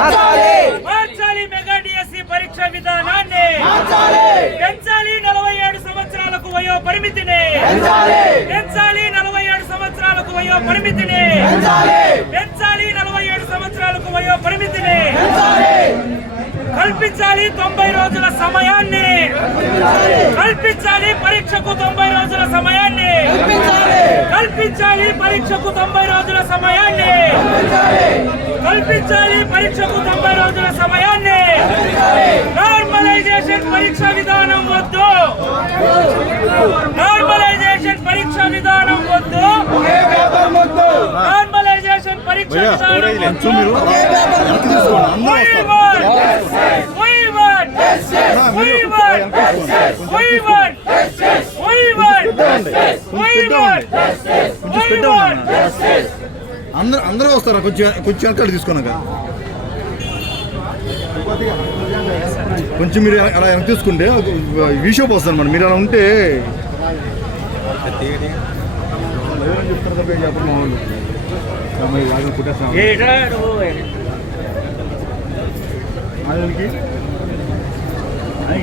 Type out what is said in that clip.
మార్చాలి mega DSC పరీక్ష విధానాన్ని పెంచాలి 47 సంవత్సరాలకు వయో పరిమితిని పెంచాలి 47 సంవత్సరాలకు వయో పరిమితిని పెంచాలి 47 సంవత్సరాలకు వయో పరిమితిని కల్పించాలి 90 రోజుల సమయాన్ని కల్పించాలి పరీక్షకు 90 రోజుల సమయాన్ని కల్పించాలి పరీక్షకు 90 రోజుల సమయాన్ని కల్పించాలి పరీక్షకు 90 రోజుల సమయాన్ని నార్మలైజేషన్ పరీక్ష విధానం వద్దు నార్మలైజేషన్ పరీక్ష విధానం వద్దు నార్మలైజేషన్ పరీక్ష విధానం అందరూ వస్తారా? కొంచెం వెనకాల తీసుకున్నాక కొంచెం మీరు అలా వెనక తీసుకుంటే వీషోప్ వస్తాను మేడం. మీరు అలా ఉంటే చెప్పండి మా వాళ్ళు కుట్టేస్తాం